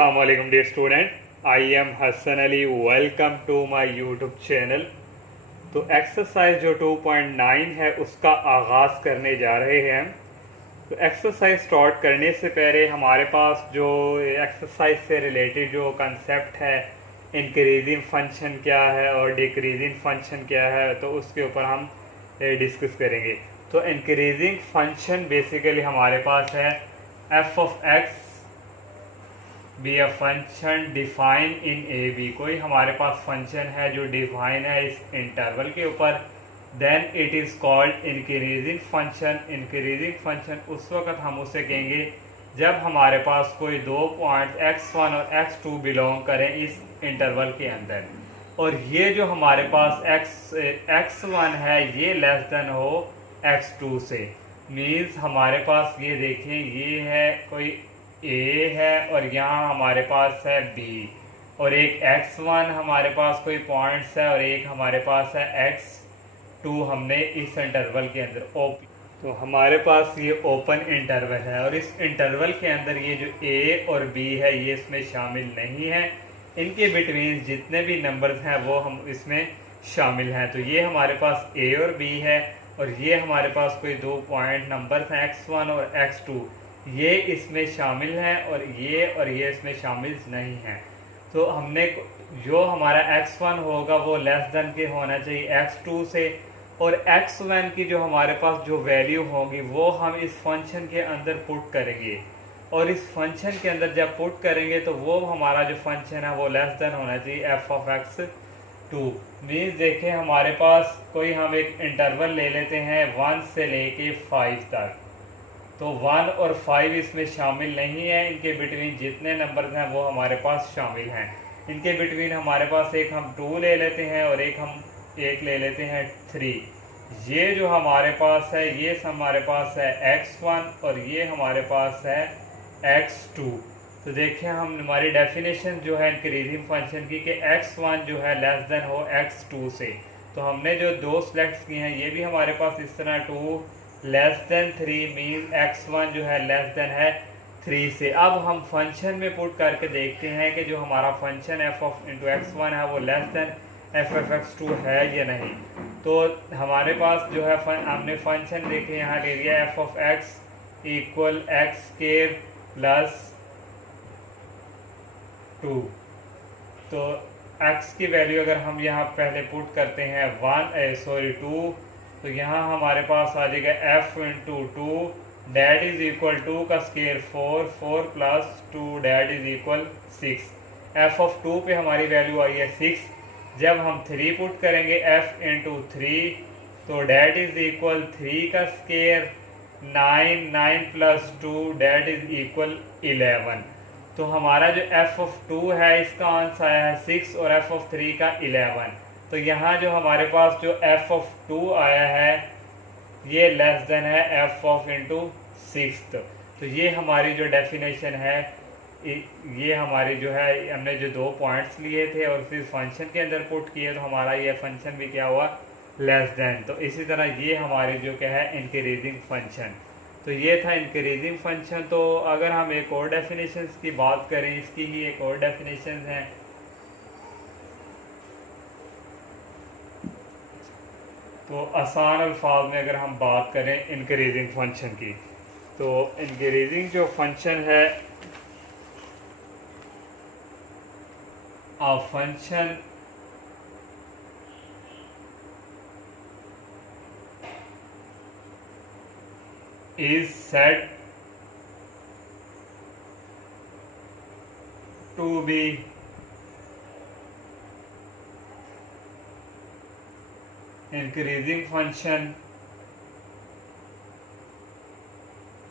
अस्सलाम वालेकुम dear student, I am Hasan Ali. Welcome to my YouTube channel. तो एक्सरसाइज जो 2.9 है उसका आगाज़ करने जा रहे हैं। तो एक्सरसाइज स्टार्ट करने से पहले हमारे पास जो एक्सरसाइज से रिलेटेड जो कंसेप्ट है, इंक्रीजिंग फंक्शन क्या है और डिक्रीजिंग फंक्शन क्या है, तो उसके ऊपर हम डिस्कस करेंगे। तो इंक्रीजिंग फंक्शन बेसिकली हमारे पास है f of x be a function define in A B. कोई हमारे पास फंक्शन है जो डिफाइन है इस इंटरवल के ऊपर, then it is called increasing function. Increasing function उस वक्त हम उसे कहेंगे जब हमारे पास कोई दो पॉइंट x1 और x2 बिलोंग करें इस इंटरवल के अंदर, और ये जो हमारे पास x1 है ये लेस देन हो x2 से। मीन्स हमारे पास ये देखें, ये है कोई ए है और यहाँ हमारे पास है बी, और एक x1 हमारे पास कोई पॉइंट्स है और एक हमारे पास है x2 हमने इस इंटरवल के अंदर तो हमारे पास ये ओपन इंटरवल है, और इस इंटरवल के अंदर ये जो ए और बी है ये इसमें शामिल नहीं है। इनके बिटवीन जितने भी नंबर्स हैं वो हम इसमें शामिल हैं। तो ये हमारे पास ए और बी है, और ये हमारे पास कोई दो पॉइंट नंबर्स हैं x1 और x2, ये इसमें शामिल हैं, और ये इसमें शामिल नहीं हैं। तो हमने जो हमारा x1 होगा वो लेस देन के होना चाहिए x2 से, और x1 की जो हमारे पास जो वैल्यू होगी वो हम इस फंक्शन के अंदर पुट करेंगे, और इस फंक्शन के अंदर जब पुट करेंगे तो वो हमारा जो फंक्शन है वो लेस देन होना चाहिए एफ ऑफ x2। मीन्स देखें हमारे पास कोई हम एक इंटरवल ले लेते हैं 1 से लेके 5 तक, तो 1 और 5 इसमें शामिल नहीं है। इनके बिटवीन जितने नंबर हैं वो हमारे पास शामिल हैं। इनके बिटवीन हमारे पास एक हम 2 ले लेते हैं और एक ले लेते हैं 3। ये जो हमारे पास है ये हमारे पास है x1 और ये हमारे पास है x2। तो देखें हम हमारी डेफिनेशन जो है इंक्रीजिंग फंक्शन की कि x1 जो है लेस देन हो x2 से। तो हमने जो दो सेलेक्ट किए हैं ये भी हमारे पास इस तरह 2 लेस देन 3 मीन्स x1 जो है लेस देन है 3 से। अब हम फंक्शन में पुट करके देखते हैं कि जो हमारा function f of into x1 है वो less than f of x2 है या नहीं। तो हमारे पास जो है हमने फंक्शन देखे यहाँ ले लिया f of x equal x square plus 2। तो x की वैल्यू अगर हम यहाँ पहले पुट करते हैं 2, तो यहाँ हमारे पास आ जाएगा f into 2 that is equal 2 का square 4 plus 2 that is equal 6। f of 2 पे हमारी वैल्यू आई है 6। जब हम 3 पुट करेंगे f इंटू 3, तो डैट इज इक्वल 3 का square 9 plus 2 that is equal 11। तो हमारा जो f ऑफ 2 है इसका आंसर आया है 6 और f ऑफ 3 का 11। तो यहाँ जो हमारे पास जो f ऑफ 2 आया है ये लेस देन है f ऑफ इंटू 6। तो ये हमारी जो डेफिनेशन है, ये हमारी जो है हमने जो दो पॉइंट्स लिए थे और फिर फंक्शन के अंदर पुट किए, तो हमारा ये फंक्शन भी क्या हुआ लेस देन। तो इसी तरह ये हमारी जो क्या है इंक्रीजिंग फंक्शन। तो ये था इंक्रीजिंग फंक्शन। तो अगर हम एक और डेफिनेशन की बात करें, इसकी ही एक और डेफिनेशन है। तो आसान अल्फाज में अगर हम बात करें इंक्रीजिंग फंक्शन की, तो इंक्रीजिंग जो फंक्शन है, a function is said to be increasing function.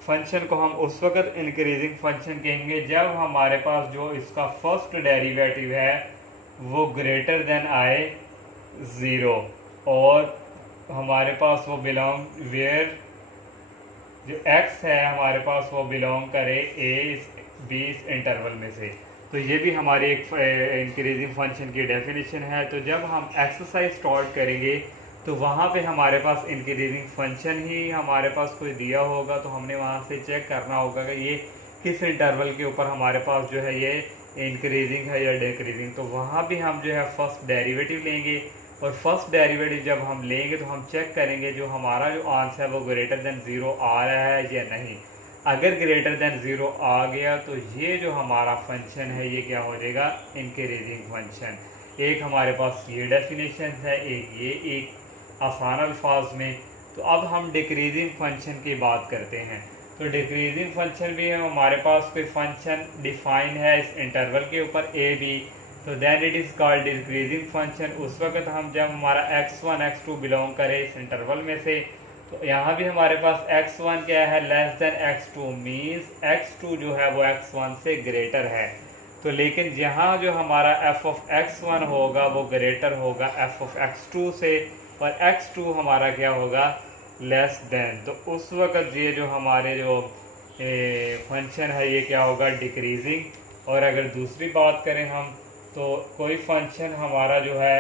Function को हम उस वक्त इंक्रीजिंग फंक्शन कहेंगे जब हमारे पास जो इसका फर्स्ट डेरिवेटिव है वो ग्रेटर देन आए 0, और हमारे पास वो बिलोंग वेयर जो x है हमारे पास वो बिलोंग करे b इस इंटरवल में से। तो ये भी हमारी एक इंक्रीजिंग फंक्शन की डेफिनेशन है। तो जब हम एक्सरसाइज स्टार्ट करेंगे तो वहाँ पे हमारे पास इंक्रीजिंग फंक्शन ही हमारे पास कोई दिया होगा, तो हमने वहाँ से चेक करना होगा कि ये किस इंटरवल के ऊपर हमारे पास जो है ये इंक्रीजिंग है या डिक्रीजिंग, तो वहाँ भी हम जो है फर्स्ट डेरिवेटिव लेंगे। और फर्स्ट डेरिवेटिव जब हम लेंगे तो हम चेक करेंगे जो हमारा जो आंसर है वो ग्रेटर देन ज़ीरो आ रहा है या नहीं। अगर ग्रेटर देन ज़ीरो आ गया तो ये जो हमारा फंक्शन है ये क्या हो जाएगा, इंक्रीजिंग फंक्शन। एक हमारे पास ये डेफिनेशन है, एक आसान अल्फाज में। तो अब हम डिक्रीजिंग फंक्शन की बात करते हैं। तो डिक्रीजिंग फंक्शन भी है, हमारे पास कोई फंक्शन डिफाइन है इस इंटरवल के ऊपर ए बी, तो then it is called decreasing function. उस वक्त हम जब हमारा x1 x2 बिलोंग करे इस इंटरवल में से, तो यहाँ भी हमारे पास x1 क्या है, less than x2, means x2 जो है वो x1 से ग्रेटर है। तो लेकिन यहाँ जो हमारा f ऑफ x1 होगा वो ग्रेटर होगा f ऑफ x2 से, और x2 हमारा क्या होगा, लेस देन। तो उस वक्त ये जो हमारे जो फंक्शन है ये क्या होगा, डिक्रीजिंग। और अगर दूसरी बात करें हम, तो कोई फंक्शन हमारा जो है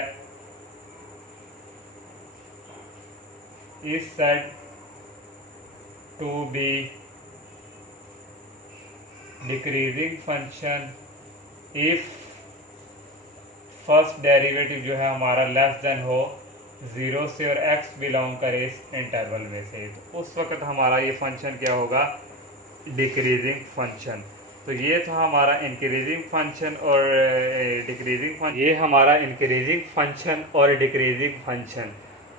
is said to be decreasing function if first derivative जो है हमारा लेस देन हो ज़ीरो से और x बिलोंग करे इस इंटरवल में से, तो उस वक्त हमारा ये फंक्शन क्या होगा, डिक्रीजिंग फंक्शन। तो ये था हमारा इंक्रीजिंग फंक्शन और डिक्रीजिंग फंक्शन, ये हमारा इंक्रीजिंग फंक्शन और डिक्रीजिंग फंक्शन।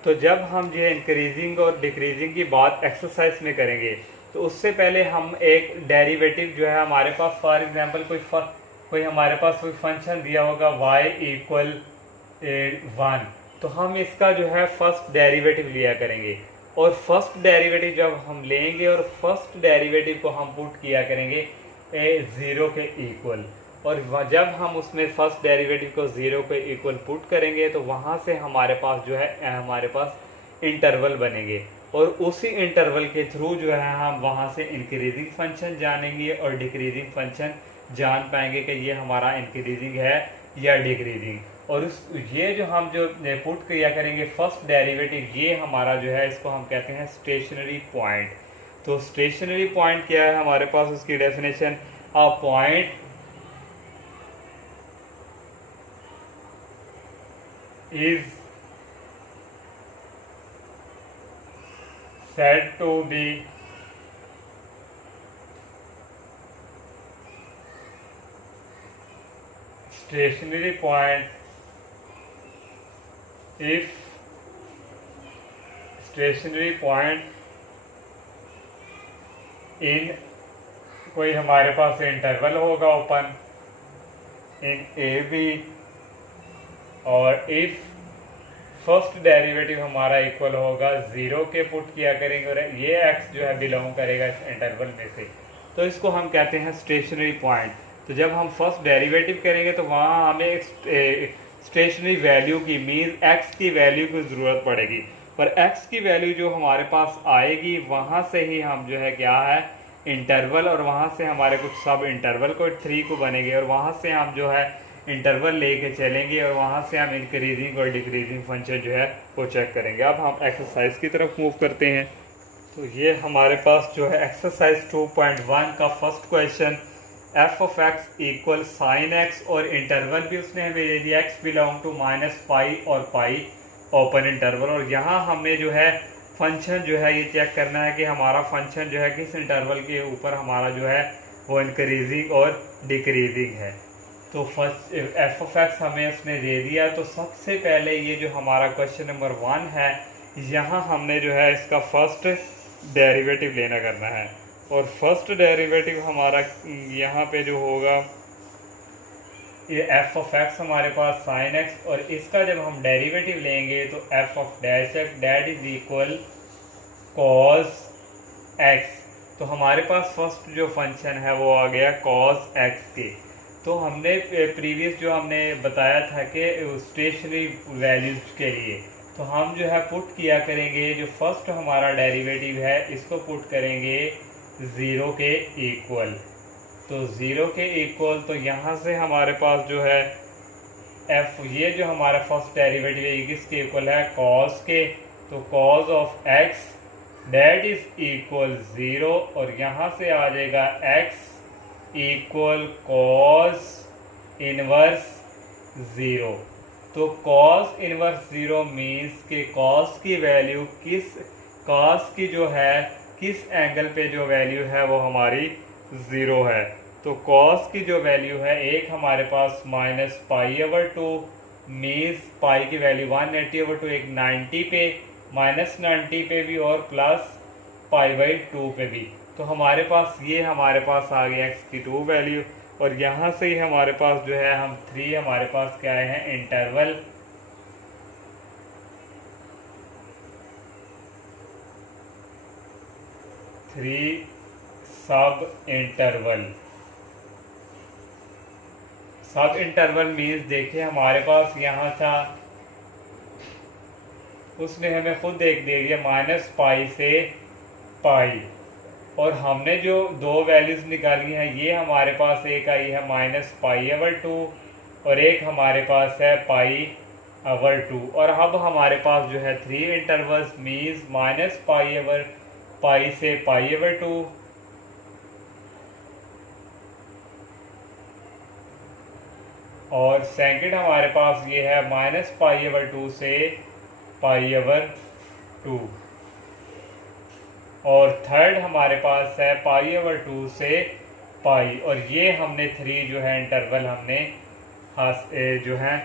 तो जब हम ये इंक्रीजिंग और डिक्रीजिंग की बात एक्सरसाइज में करेंगे तो उससे पहले हम एक डेरिवेटिव जो है हमारे पास, फॉर एग्जांपल कोई हमारे पास कोई फंक्शन दिया होगा y इक्वल 1, तो हम इसका जो है फर्स्ट डेरिवेटिव लिया करेंगे। और फर्स्ट डेरिवेटिव जब हम लेंगे और फर्स्ट डेरिवेटिव को हम पुट किया करेंगे ज़ीरो के इक्वल, और जब हम उसमें फर्स्ट डेरिवेटिव को ज़ीरो के इक्वल पुट करेंगे तो वहाँ से हमारे पास जो है हमारे पास इंटरवल बनेंगे, और उसी इंटरवल के थ्रू जो है हम वहाँ से इंक्रीजिंग फंक्शन जानेंगे और डिक्रीजिंग फंक्शन जान पाएंगे कि ये हमारा इंक्रीजिंग है या डिक्रीजिंग। और ये जो हम जो पुट किया करेंगे फर्स्ट डेरिवेटिव, ये हमारा जो है इसको हम कहते हैं स्टेशनरी पॉइंट। तो स्टेशनरी पॉइंट क्या है हमारे पास, उसकी definition, a point is said to be stationary point if stationary point in कोई हमारे पास इंटरवल होगा ओपन इन ए बी, और इफ फर्स्ट डेरिवेटिव हमारा इक्वल होगा ज़ीरो के पुट किया करेंगे और ये x जो है बिलोंग करेगा इस इंटरवल में से, तो इसको हम कहते हैं स्टेशनरी पॉइंट। तो जब हम फर्स्ट डेरिवेटिव करेंगे तो वहाँ हमें एक स्टेशनरी वैल्यू की, मीन x की वैल्यू की ज़रूरत पड़ेगी, पर x की वैल्यू जो हमारे पास आएगी वहाँ से ही हम जो है क्या है, इंटरवल, और वहाँ से हमारे कुछ सब इंटरवल को 3 को बनेंगे, और वहाँ से हम जो है इंटरवल लेके चलेंगे और वहाँ से हम इंक्रीजिंग और डिक्रीजिंग फंक्शन जो है वो चेक करेंगे। अब हम एक्सरसाइज की तरफ मूव करते हैं। तो ये हमारे पास जो है एक्सरसाइज 2.1 का first question, f of x equal sine x, और इंटरवल भी उसने हमें दे दिया x बिलोंग टू -पाई और पाई ओपन इंटरवल। और यहाँ हमें जो है फंक्शन जो है ये चेक करना है कि हमारा फंक्शन जो है किस इंटरवल के ऊपर हमारा जो है वो इंक्रीजिंग और डिक्रीजिंग है। तो फर्स्ट f ऑफ x हमें उसने दे दिया। तो सबसे पहले ये जो हमारा क्वेश्चन नंबर 1 है, यहाँ हमने जो है इसका फर्स्ट डेरिवेटिव लेना करना है, और फर्स्ट डेरिवेटिव हमारा यहाँ पे जो होगा ये f ऑफ x हमारे पास साइन x, और इसका जब हम डेरिवेटिव लेंगे तो f of dash x that is equal cos x। तो हमारे पास फर्स्ट जो फंक्शन है वो आ गया cos x के। तो हमने प्रीवियस जो हमने बताया था कि स्टेशनरी वैल्यूज के लिए, तो हम जो है पुट किया करेंगे जो फर्स्ट हमारा डेरिवेटिव है इसको पुट करेंगे ज़ीरो के इक्वल। तो ज़ीरो के इक्वल, तो यहाँ से हमारे पास जो है f, ये जो हमारा फर्स्ट डेरिवेटिव है ये किसके इक्वल है, cos के। तो cos of x that is equal zero, और यहाँ से आ जाएगा x equal cos inverse zero. तो कॉस इनवर्स ज़ीरो मीन्स कि कॉस की वैल्यू कॉस की जो है किस एंगल पे जो वैल्यू है वो हमारी ज़ीरो है। तो कॉस की जो वैल्यू है एक हमारे पास -π/2 मीन्स पाई की वैल्यू 180/2, एक 90 पे, -90 पे भी और +π/2 पे भी। तो हमारे पास आ गया x की 2 वैल्यू, और यहाँ से ही हमारे पास जो है हम 3 हमारे पास क्या आए हैं इंटरवल। सब इंटरवल मीन्स देखिए हमारे पास यहाँ था, उसने हमें खुद देख दे दिया -π से π, और हमने जो दो वैल्यूज निकाली हैं ये हमारे पास एक आई है -π/2 और एक हमारे पास है π/2। और अब हमारे पास जो है 3 इंटरवल्स मीन्स -π से π/2 और सेकंड हमारे पास ये है -π/2 से π/2 और थर्ड हमारे पास है π/2 से π। और ये हमने 3 जो है इंटरवल हमने जो है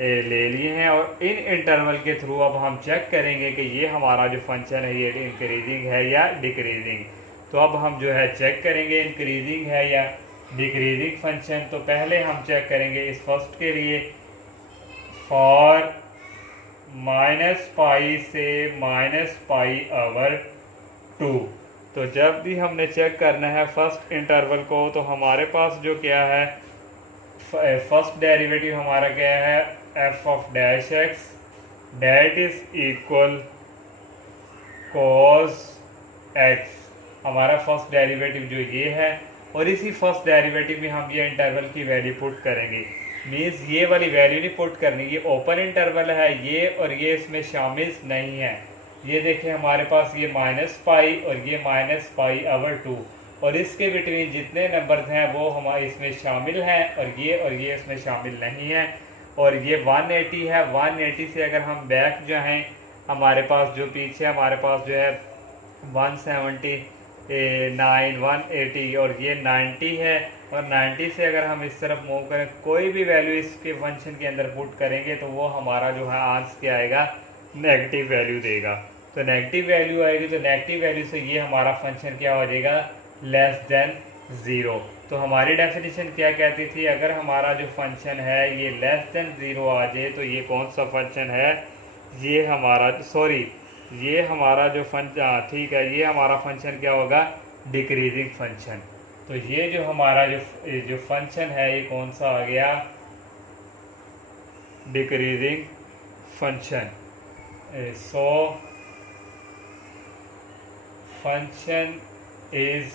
ले लिए हैं। और इन इंटरवल के थ्रू अब हम चेक करेंगे कि ये हमारा जो फंक्शन है ये इंक्रीजिंग है या डिक्रीजिंग। तो अब हम जो है चेक करेंगे इंक्रीजिंग है या डिक्रीजिंग फंक्शन। तो पहले हम चेक करेंगे इस फर्स्ट के लिए, फॉर -π से -π/2। तो जब भी हमने चेक करना है फर्स्ट इंटरवल को, तो हमारे पास जो क्या है फर्स्ट डेरिवेटिव हमारा क्या है f(x) that is equal cos x, हमारा फर्स्ट डेरिवेटिव जो ये है। और इसी फर्स्ट डेरिवेटिव में हम ये इंटरवल की वैल्यू पुट करेंगे। मीन्स ये वाली वैल्यू नहीं पुट करनी, ये ओपन इंटरवल है ये, और ये इसमें शामिल नहीं है। ये देखिए हमारे पास ये -π और ये -π/2, और इसके बिटवीन जितने नंबर्स हैं वो हमारे इसमें शामिल हैं, और ये इसमें शामिल नहीं है। और ये 180 है, 180 से अगर हम बैक जाएं हमारे पास जो पीछे हमारे पास जो है 179, 180 और ये 90 है। और 90 से अगर हम इस तरफ मूव करें कोई भी वैल्यू इसके फंक्शन के अंदर पुट करेंगे तो वो हमारा जो है आंसर क्या आएगा नेगेटिव वैल्यू देगा। तो नेगेटिव वैल्यू आएगी, तो नेगेटिव वैल्यू से ये हमारा फंक्शन क्या हो जाएगा लेस देन 0। तो हमारी डेफिनेशन क्या कहती थी, अगर हमारा जो फंक्शन है ये लेस देन 0 आ जाए तो ये कौन सा फंक्शन है, ये हमारा ये हमारा जो फंक्शन ठीक है, ये हमारा फंक्शन क्या होगा डिक्रीजिंग फंक्शन। तो ये जो हमारा जो फंक्शन है ये कौन सा आ गया decreasing function. So function is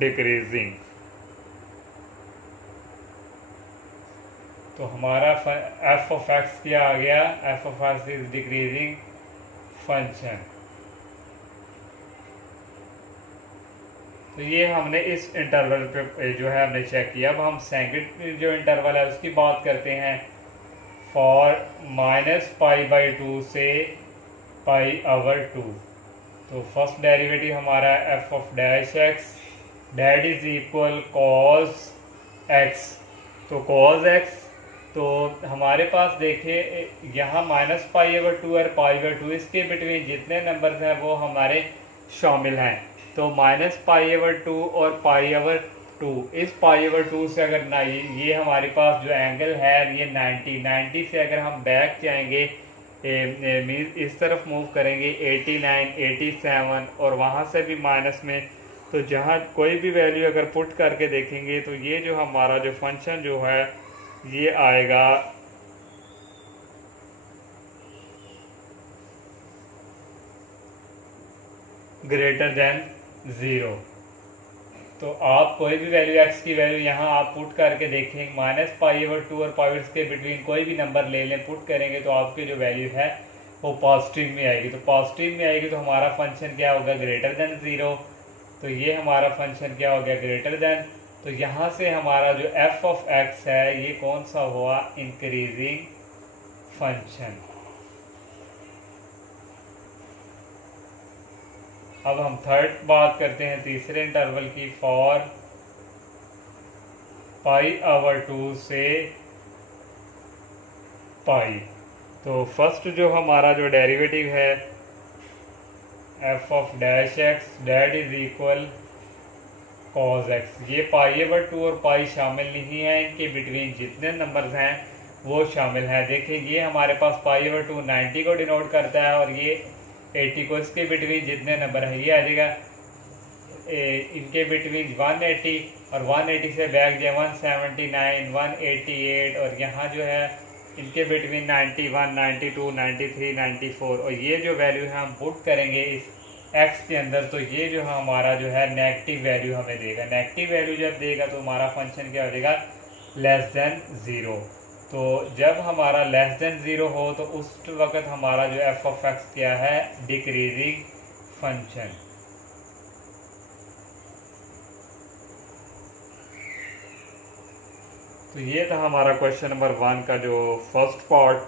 decreasing. तो हमारा f(x) क्या आ गया, f(x) इज डिक्रीजिंग फंक्शन। तो ये हमने इस इंटरवल पे जो है हमने चेक किया। अब हम सेकंड जो इंटरवल है उसकी बात करते हैं, फॉर -π/2 से π/2। तो फर्स्ट डेरिवेटिव हमारा f(x) that is equal cos x। तो cos x, तो हमारे पास देखिए यहाँ -π/2 और π/2 इसके बिटवीन जितने नंबर्स हैं वो हमारे शामिल हैं। तो -π/2 और π/2, इस π/2 से अगर ना ये हमारे पास जो एंगल है ये 90 से अगर हम बैक जाएंगे मीन इस तरफ मूव करेंगे 89, 87 और वहाँ से भी माइनस में, तो जहाँ कोई भी वैल्यू अगर पुट करके देखेंगे तो ये जो हमारा जो फंक्शन जो है ये आएगा ग्रेटर देन 0। तो आप कोई भी वैल्यू x की वैल्यू यहाँ आप पुट करके देखें, -π/2 और π के बिटवीन कोई भी नंबर ले लें, पुट करेंगे तो आपकी जो वैल्यू है वो पॉजिटिव में आएगी। तो पॉजिटिव में आएगी तो हमारा फंक्शन क्या होगा, ग्रेटर देन ज़ीरो। तो ये हमारा फंक्शन क्या हो गया, ग्रेटर देन। तो यहाँ से हमारा जो एफ ऑफ एक्स है ये कौन सा हुआ, इंक्रीजिंग फंक्शन। अब हम थर्ड बात करते हैं तीसरे इंटरवल की, फॉर π/2 से पाई। तो फर्स्ट जो हमारा जो डेरिवेटिव है f of dash x that is equal cos x, ये π/2 और पाई शामिल नहीं है, इनके बिटवीन जितने नंबर्स हैं वो शामिल हैं। देखिए ये हमारे पास π/2 90 को डिनोट करता है और ये 80 को, इसके बिटवीन जितने नंबर हैं ये आ जाएगा इनके बिटवीन 180 और 180 से बैक जाए 179 188 और यहाँ जो है इनके बिटवीन 91 92 93 94 और ये जो वैल्यू है हम पुट करेंगे इस x के अंदर, तो ये जो है हमारा जो है नेगेटिव वैल्यू हमें देगा। नेगेटिव वैल्यू जब देगा तो हमारा फंक्शन क्या हो जाएगा, लेस देन ज़ीरो। तो जब हमारा लेस देन ज़ीरो हो तो उस वक्त हमारा जो एफ ऑफ एक्स क्या है, डिक्रीजिंग फंक्शन। तो ये था हमारा क्वेश्चन नंबर 1 का जो फर्स्ट पार्ट।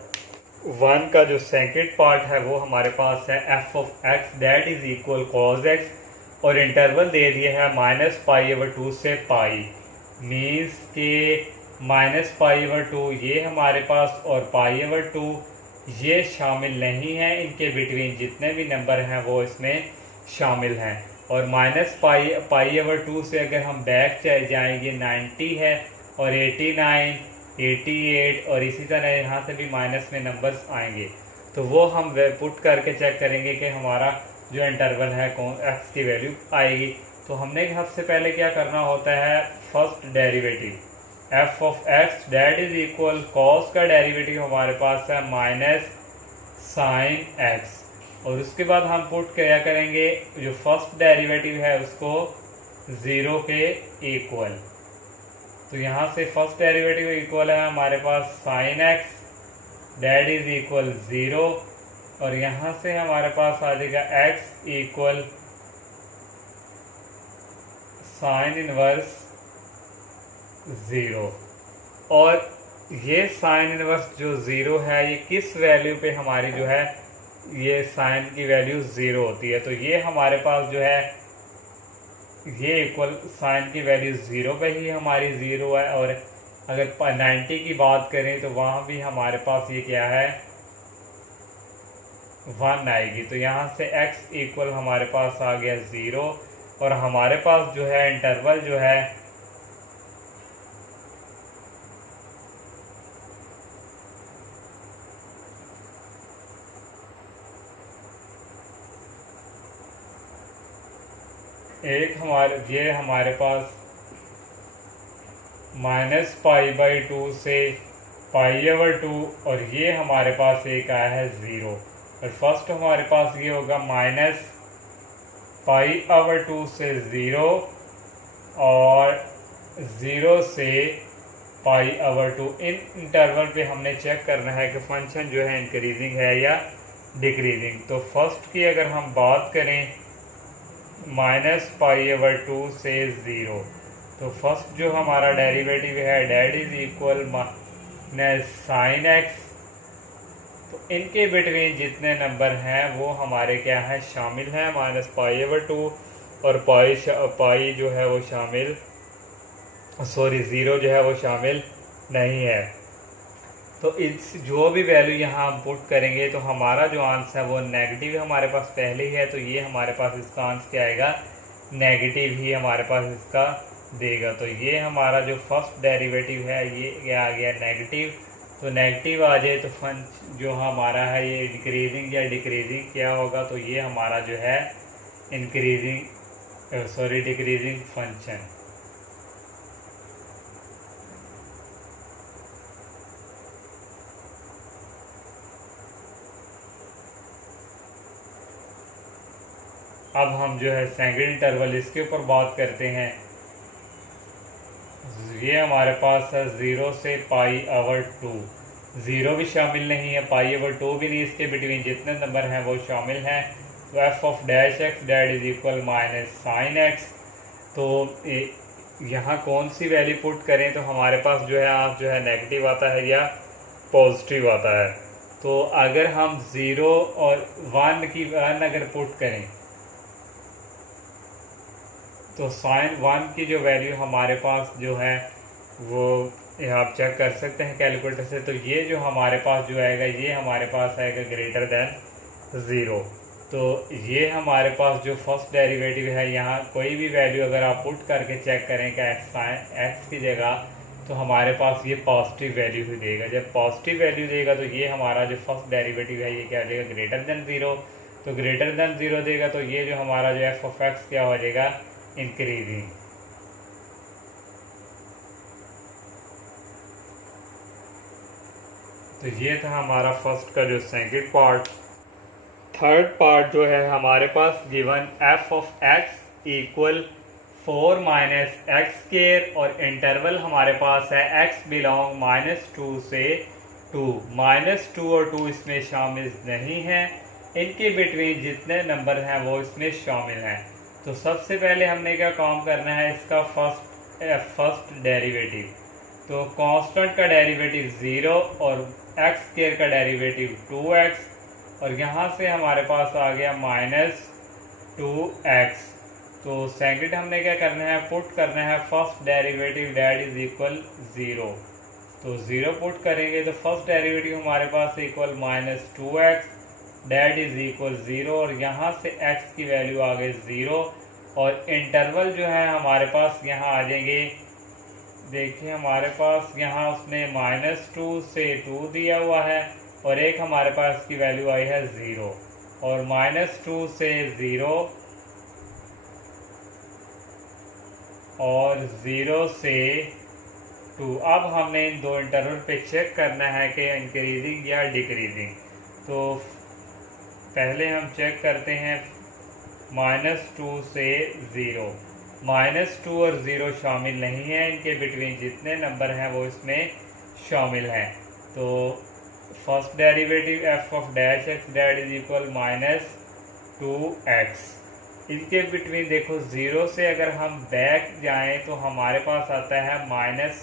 1 का जो सेकंड पार्ट है वो हमारे पास है f of x that is equal cos x और इंटरवल दे दिया है -π/2 से पाई, मीन्स के -π/2 ये हमारे पास और π/2 ये शामिल नहीं है, इनके बिटवीन जितने भी नंबर हैं वो इसमें शामिल हैं। और -π/2 से अगर हम बैक चले जाएंगे 90 है और 89 88 और इसी तरह यहाँ से भी माइनस में नंबर्स आएंगे, तो वो हम पुट करके चेक करेंगे कि हमारा जो इंटरवल है कौन एक्स की वैल्यू आएगी। तो हमने सबसे पहले क्या करना होता है, first derivative f of x that is equal cos का डेरिवेटिव हमारे पास है माइनस साइन एक्स, और उसके बाद हम पुट क्या करेंगे, जो फर्स्ट डेरिवेटिव है उसको ज़ीरो के इक्वल। तो यहाँ से फर्स्ट डेरिवेटिव इक्वल है हमारे पास sine x that is equal zero, और यहाँ से हमारे पास आ जाएगा x equal sine inverse zero. और ये साइन इनवर्स जो ज़ीरो है ये किस वैल्यू पे हमारी जो है ये साइन की वैल्यू ज़ीरो होती है, तो ये हमारे पास जो है ये इक्वल साइन की वैल्यू ज़ीरो पे ही हमारी ज़ीरो है। और अगर 90 की बात करें तो वहाँ भी हमारे पास ये क्या है, 1 आएगी। तो यहाँ से x इक्वल हमारे पास आ गया ज़ीरो, और हमारे पास जो है इंटरवल जो है एक हमारे पास -π/2 से π/2 और ये हमारे पास एक आया है ज़ीरो। और फर्स्ट हमारे पास ये होगा -π/2 से ज़ीरो और ज़ीरो से π/2। इन इंटरवल पे हमने चेक करना है कि फंक्शन जो है इंक्रीजिंग है या डिक्रीजिंग। तो फर्स्ट की अगर हम बात करें -π/2 से ज़ीरो, तो फर्स्ट जो हमारा डेरिवेटिव है that is equal sine x. तो इनके बिटवीन जितने नंबर हैं वो हमारे क्या है, शामिल हैं -π/2 और पाई जो है वो शामिल, ज़ीरो जो है वो शामिल नहीं है। तो इस जो भी वैल्यू यहाँ हम पुट करेंगे तो हमारा जो आंसर है वो नेगेटिव हमारे पास पहले ही है, तो ये हमारे पास इसका आंसर क्या आएगा, नेगेटिव ही हमारे पास इसका देगा। तो ये हमारा जो फर्स्ट डेरिवेटिव है ये क्या आ गया, नेगेटिव। तो नेगेटिव आ जाए तो जो हमारा है ये इंक्रीजिंग या डिक्रीजिंग क्या होगा, तो ये हमारा जो है डिक्रीजिंग फंक्शन। अब हम जो है सेकंड इंटरवल इसके ऊपर बात करते हैं। ये हमारे पास है 0 से π/2। ज़ीरो भी शामिल नहीं है, पाई ओवर 2 भी नहीं, इसके बिटवीन जितने नंबर हैं वो शामिल हैं। तो F of dash x that is equal minus sign x. तो यहाँ कौन सी वैल्यू पुट करें, तो हमारे पास जो है आप जो है नेगेटिव आता है या पॉजिटिव आता है। तो अगर हम 0 और 1 अगर पुट करें तो साइन 1 की जो वैल्यू हमारे पास जो है वो आप चेक कर सकते हैं कैलकुलेटर से। तो ये जो हमारे पास जो आएगा ये हमारे पास आएगा ग्रेटर देन 0। तो ये हमारे पास जो फर्स्ट डेरिवेटिव है, यहाँ कोई भी वैल्यू अगर आप पुट करके चेक करें कि एक्स की जगह, तो हमारे पास ये पॉजिटिव वैल्यू ही देगा। जब पॉजिटिव वैल्यू देगा तो ये हमारा जो फर्स्ट डेरिवेटिव है ये क्या हो जाएगा, ग्रेटर देन 0। तो ग्रेटर देन 0 देगा तो ये जो हमारा जो एफ ऑफ एक्स क्या हो जाएगा, इंक्रीजिंग। तो ये था हमारा फर्स्ट का जो सेकंड पार्ट। थर्ड पार्ट जो है हमारे पास given f of x equal 4 minus x square और इंटरवल हमारे पास है एक्स बिलोंग -2 से 2। -2 और 2 इसमें शामिल नहीं हैं, इनके बिटवीन जितने नंबर हैं वो इसमें शामिल हैं। तो सबसे पहले हमने क्या काम करना है, इसका फर्स्ट डेरिवेटिव। तो कांस्टेंट का डेरिवेटिव 0 और एक्स स्क्वायर का डेरिवेटिव 2x, और यहाँ से हमारे पास आ गया -2x। तो सेकंड हमने क्या करना है, पुट करना है first derivative that is equal 0। तो 0 पुट करेंगे तो फर्स्ट डेरिवेटिव हमारे पास equal -2x that is equal 0, और यहाँ से x की वैल्यू आ गई 0। और इंटरवल जो है हमारे पास यहाँ आ जाएंगे, देखिए हमारे पास यहाँ उसने -2 से 2 दिया हुआ है, और एक हमारे पास की वैल्यू आई है 0, और -2 से 0 और 0 से 2। अब हमने इन दो इंटरवल पे चेक करना है कि इंक्रीजिंग या डिक्रीजिंग। तो पहले हम चेक करते हैं -2 से 0। -2 और 0 शामिल नहीं है, इनके बिटवीन जितने नंबर हैं वो इसमें शामिल हैं। तो first derivative f of dash x that is equal -2x। इनके बिटवीन देखो 0 से अगर हम बैक जाएं तो हमारे पास आता है -1,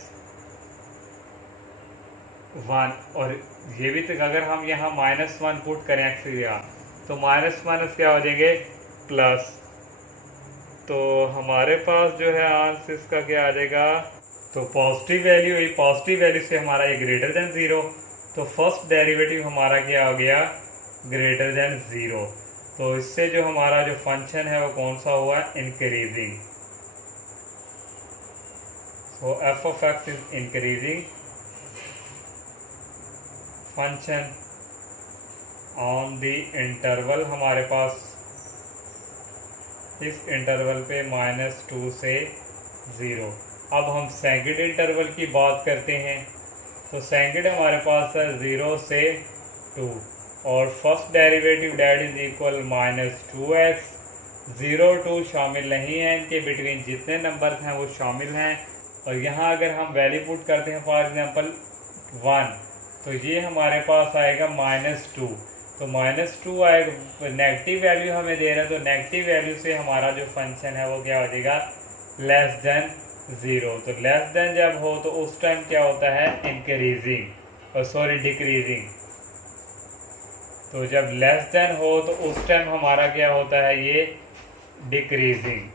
और ये भी तो अगर हम यहाँ -1 पुट करें एक्स की जगह तो -1 क्या हो जाएंगे प्लस। तो हमारे पास जो है आंसर इसका क्या आ जाएगा, तो पॉजिटिव वैल्यू हुई, पॉजिटिव वैल्यू से हमारा ये ग्रेटर देन 0। तो फर्स्ट डेरिवेटिव हमारा क्या हो गया, ग्रेटर देन 0। तो इससे जो हमारा जो फंक्शन है वो कौन सा हुआ, increasing. So F of x is increasing function on the interval, हमारे पास इस इंटरवल पे -2 से 0। अब हम सेकंड इंटरवल की बात करते हैं। तो सेकंड हमारे पास है 0 से 2, और first derivative that is equal -2x। 0 2 शामिल नहीं है, इनके बिटवीन जितने नंबर हैं वो शामिल हैं। और यहाँ अगर हम वैल्यू पुट करते हैं फॉर एग्जांपल 1, तो ये हमारे पास आएगा -2। तो -2 आएगा, नेगेटिव वैल्यू हमें दे रहा है, तो नेगेटिव वैल्यू से हमारा जो फंक्शन है वो क्या हो जाएगा, लेस देन 0। तो लेस देन जब हो तो उस टाइम क्या होता है, इंक्रीजिंग और सॉरी डिक्रीजिंग। तो जब लेस देन हो तो उस टाइम हमारा क्या होता है, ये डिक्रीजिंग।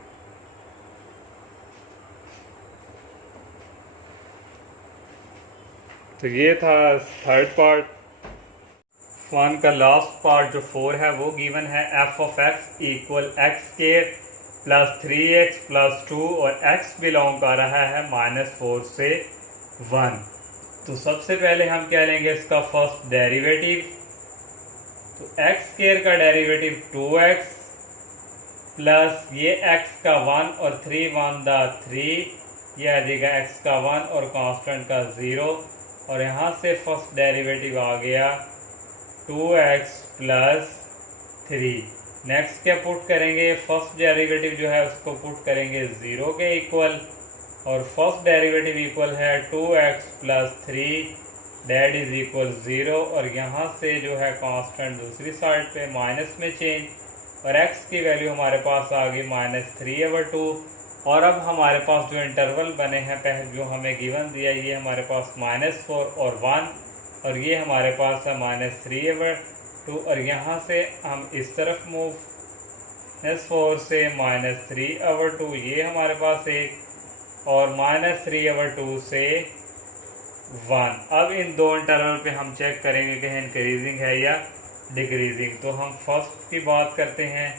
तो ये था थर्ड पार्ट। 1 का लास्ट पार्ट जो 4 है वो गिवन है f of x equal x square plus 3x plus 2, और x बिलोंग कर रहा है -4 से 1। तो सबसे पहले हम क्या लेंगे, इसका फर्स्ट डेरिवेटिव। तो एक्स स्क्वायर का डेरिवेटिव 2x प्लस ये x का 1 और 3 1 दा 3, ये आ जाएगा x का 1 और कांस्टेंट का 0, और यहाँ से फर्स्ट डेरिवेटिव आ गया 2x प्लस 3। नेक्स्ट क्या पुट करेंगे, फर्स्ट डेरिवेटिव जो है उसको पुट करेंगे 0 के इक्वल, और फर्स्ट डेरिवेटिव इक्वल है 2x plus 3 date is equal 0 और यहाँ से जो है कांस्टेंट दूसरी साइड पे माइनस में चेंज और x की वैल्यू हमारे पास आ गई -3/2 और अब हमारे पास जो इंटरवल बने हैं पहले जो हमें गिवन दिया ये हमारे पास -4 और 1 और ये हमारे पास है -3/2 और यहाँ से हम इस तरफ मूव -4 से -3/2 ये हमारे पास एक और -3/2 से 1। अब इन दो इंटरवल पे हम चेक करेंगे कि इंक्रीजिंग है या डिक्रीजिंग। तो हम फर्स्ट की बात करते हैं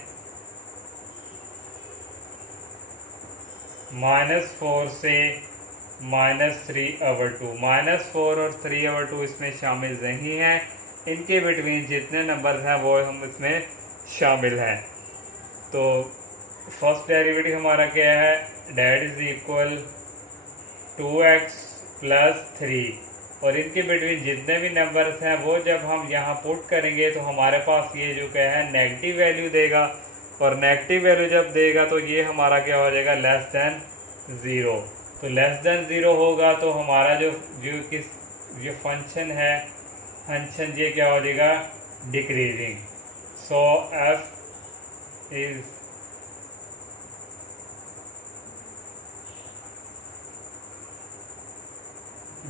-4 से -3/2। -4 और 3/2 इसमें शामिल नहीं है, इनके बिटवीन जितने नंबर हैं वो हम इसमें शामिल हैं। तो फर्स्ट डेरिवेटिव हमारा क्या है, डेट इज इक्वल 2x + 3 और इनके बिटवीन जितने भी नंबर्स हैं वो जब हम यहाँ पुट करेंगे तो हमारे पास ये जो क्या है नेगेटिव वैल्यू देगा और नेगेटिव वैल्यू जब देगा तो ये हमारा क्या हो जाएगा <0। तो <0 होगा तो हमारा जो फंक्शन है ये क्या हो जाएगा decreasing. So f is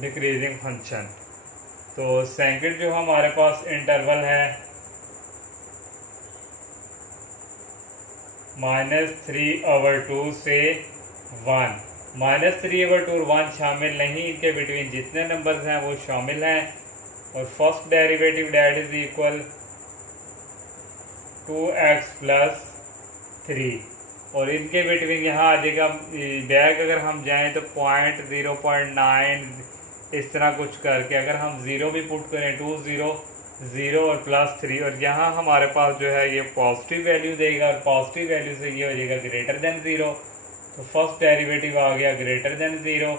decreasing function. तो सेकंड जो हमारे पास इंटरवल है -3/2 से 1। -3/2 और 1 शामिल नहीं, इनके बिटवीन जितने नंबर्स हैं वो शामिल हैं और first derivative that is equal 2x + 3 और इनके बिटवीन यहाँ आ जाएगा बैक अगर हम जाएं तो 0.9 इस तरह कुछ करके अगर हम 0 भी पुट करें 2 0 0 और +3 और यहाँ हमारे पास जो है ये पॉजिटिव वैल्यू देगा और पॉजिटिव वैल्यू से ये हो जाएगा <0। तो फर्स्ट डेरिवेटिव आ गया <0।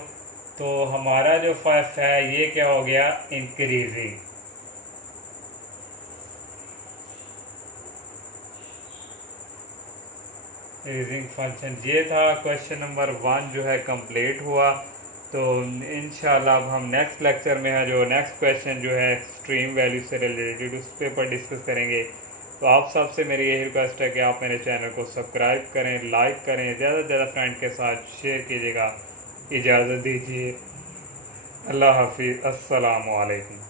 तो हमारा जो फर्स्ट है ये क्या हो गया इंक्रीजिंग। फंक्शन ये था। क्वेश्चन नंबर 1 जो है कंप्लीट हुआ। तो इंशाल्लाह अब हम नेक्स्ट लेक्चर में है जो नेक्स्ट क्वेश्चन जो है एक्सट्रीम वैल्यू से रिलेटेड उस पर डिस्कस करेंगे। तो आप सबसे मेरी यही रिक्वेस्ट है कि आप मेरे चैनल को सब्सक्राइब करें, लाइक करें, ज़्यादा से ज़्यादा फ्रेंड के साथ शेयर कीजिएगा। इजाज़त दीजिए। अल्लाह हाफिज़। अस्सलामु अलैकुम।